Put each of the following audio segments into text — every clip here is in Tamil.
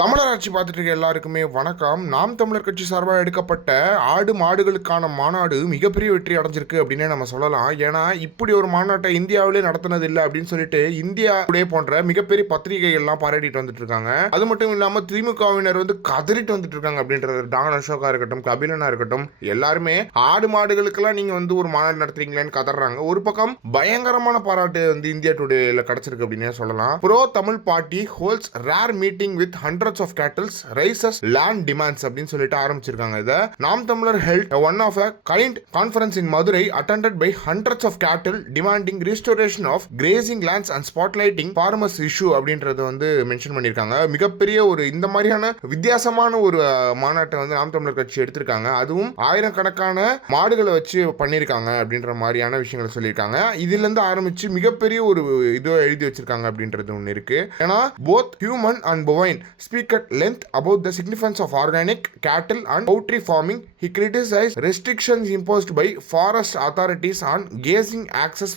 தமிழர் ஆட்சி பார்த்துட்டு இருக்க எல்லாருக்குமே வணக்கம். நாம் தமிழர் கட்சி சார்பாக எடுக்கப்பட்ட ஆடு மாடுகளுக்கான மாநாடு மிகப்பெரிய வெற்றி அடைஞ்சிருக்கு அப்படின்னே நம்ம சொல்லலாம். ஏன்னா இப்படி ஒரு மாநாட்டை இந்தியாவிலே நடத்தினது இல்லை அப்படின்னு சொல்லிட்டு இந்தியா டுடே போன்ற மிகப்பெரிய பத்திரிகைகள்லாம் பாராட்டிட்டு வந்துட்டு இருக்காங்க. அது மட்டும் இல்லாமல் திமுகவினர் கதறிட்டு வந்துட்டு இருக்காங்க அப்படின்றது. டான் அசோகா இருக்கட்டும், கபிலனா இருக்கட்டும், எல்லாருமே ஆடு மாடுகளுக்கெல்லாம் நீங்க ஒரு மாநாடு நடத்துறீங்களேன்னு கதறாங்க. ஒரு பக்கம் பயங்கரமான பாராட்டு இந்தியா டுடேல கிடைச்சிருக்கு அப்படின்னே சொல்லலாம். Pro Tamil party holds rare meeting with hundreds of cattles raises land demands அப்படின்னு சொல்லிட்டு ஆரம்பிச்சிருக்காங்க. இதை Naam Tamilar held one of a kind conference in Madurai attended by hundreds of cattle demanding restoration of grazing lands and spotlighting farmers issue அப்படின்றது மென்ஷன் பண்ணியிருக்காங்க. மிகப்பெரிய இந்த மாதிரியான வித்தியாசமான ஒரு மாநாட்டை நாம் தமிழர் கட்சி எடுத்திருக்காங்க. அதுவும் ஆயிரக்கணக்கான மாடுகளை வச்சு பண்ணியிருக்காங்க அப்படின்ற மாதிரியான விஷயங்களை சொல்லியிருக்காங்க. இதுல இருந்து ஆரம்பிச்சு மிகப்பெரிய ஒரு இதோ எழுதி வச்சிருக்காங்க அப்படின்றது ஒன்று இருக்கு. ஏன்னா both human and bovine speak at length about the significance of organic cattle and poultry farming. He criticized restrictions imposed by forest authorities on grazing access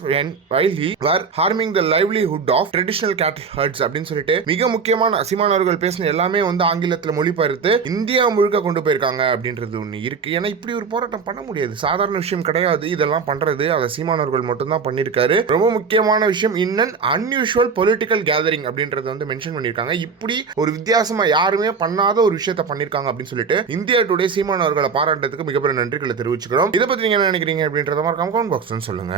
while he were harming the livelihood of traditional cattle herds அப்படின்னு சொல்லிட்டு மிக முக்கியமான சீமானவர்கள் பேசின எல்லாமே ஆங்கிலத்தில் மொழிபெயர்த்து இந்தியா முழுக்க கொண்டு போயிருக்காங்க அப்படின்றது ஒன்று இருக்கு. ஏன்னா இப்படி ஒரு போராட்டம் பண்ண முடியாது, சாதாரண விஷயம் கிடையாது. இதெல்லாம் பண்றது அதை சீமானவர்கள் மட்டும்தான் பண்ணியிருக்காரு. ரொம்ப முக்கியமான விஷயம் இன்னன் அன்யூஷுவல் பொலிட்டிக்கல் கேதரிங் அப்படின்றது மென்ஷன் பண்ணியிருக்காங்க. இப்படி ஒரு வித்தியாசமா யாருமே பண்ணாத ஒரு விஷயத்தை பண்ணிருக்காங்க அப்படின்னு சொல்லிட்டு இந்தியா டுடே சீமான் அவர்களை பாராட்டுறதுக்கு மிகப்பெரிய நன்றிகளை தெரிவிச்சுக்கிறோம். இதை பத்தி நீங்க என்ன நினைக்கிறீங்க அப்படின்றத மறக்காம கமெண்ட் பாக்ஸ்ல சொல்லுங்க.